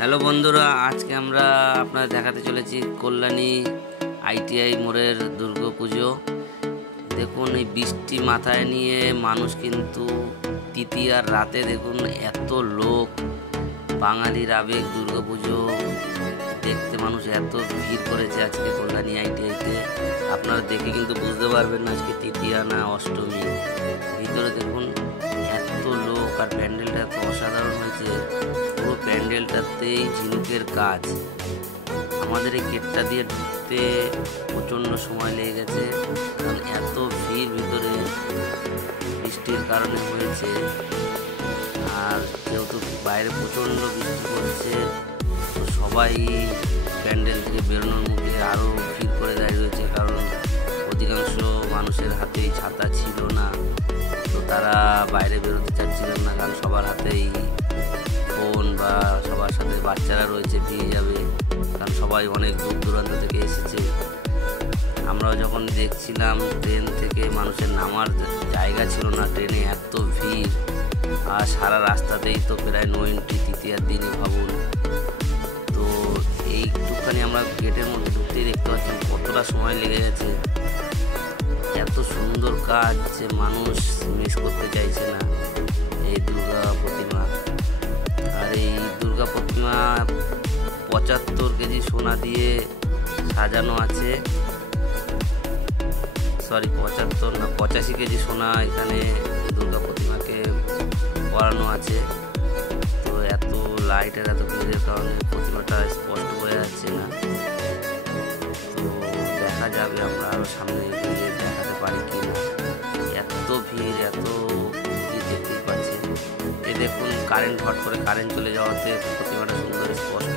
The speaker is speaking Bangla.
হ্যালো বন্ধুরা, আজকে আমরা আপনাদের দেখাতে চলেছি কল্যাণী আইটিআই মোড়ের দুর্গাপুজো। দেখুন, এই বৃষ্টি মাথায় নিয়ে মানুষ কিন্তু তৃতীয়ার রাতে দেখুন এত লোক, বাঙালির আবেগ দুর্গাপুজো দেখতে মানুষ এত ভিড় করেছে আজকে কল্যাণী আইটিআইতে। আপনারা দেখে কিন্তু বুঝতে পারবেন না আজকে তৃতীয়া না অষ্টমী। ভিতরে দেখুন এত লোক, আর প্যান্ডেলটা এত অসাধারণ হয়েছে। পুরো প্যান্ডেলটাতেই ঝিনুকের কাজ। আমাদের এই গেটটা দিয়ে ঢুকতে প্রচণ্ড সময় লেগে গেছে, কারণ এত ভিড় ভিতরে বৃষ্টির কারণে হয়েছে। আর যেহেতু বাইরে প্রচণ্ড বৃষ্টি পড়ছে, তো সবাই প্যান্ডেল থেকে বেরোনোর মুখে আরও ভিড় করে দাঁড়িয়ে রয়েছে, কারণ অধিকাংশ মানুষের হাতেই ছাতা ছিল না। তো তারা বাইরে বেরোতে চাচ্ছিলেন না, কারণ সবার হাতেই ফোন বা সবার সাথে বাচ্চারা রয়েছে, ভিড়ে যাবে, কারণ সবাই অনেক দূর দূরান্ত থেকে এসেছে। আমরাও যখন দেখছিলাম ট্রেন থেকে মানুষের নামার জায়গা ছিল না, ট্রেনে এত ভিড়, আর সারা রাস্তাতেই তো প্রায় নো এন্ট্রি তৃতীয়ার দিনই ভাবুন। তো এইটুখানি আমরা গেটের মধ্যে ঢুকতেই দেখতে পাচ্ছি কতটা সময় লেগে গেছে। এত সুন্দর কাজ যে মানুষ মিস করতে চাইছে না এই দুর্গা প্রতিমা। আর এই দুর্গা প্রতিমা 75 কেজি সোনা দিয়ে সাজানো আছে, 85 কেজি সোনা এখানে দুর্গা প্রতিমাকে পরানো আছে। তো এত লাইটের এত ভিড়ের কারণে প্রতিমাটা স্পষ্ট বোঝা যাচ্ছে না। তো দেখা যাবে আমরা আরও সামনে গিয়ে দেখাতে পারি কি না। এত ভিড় দেখতেই পাচ্ছেন। এ দেখুন, কারেন্ট হট করে কারেন্ট চলে যাওয়াতে প্রতিমাটা সুন্দর স্পষ্ট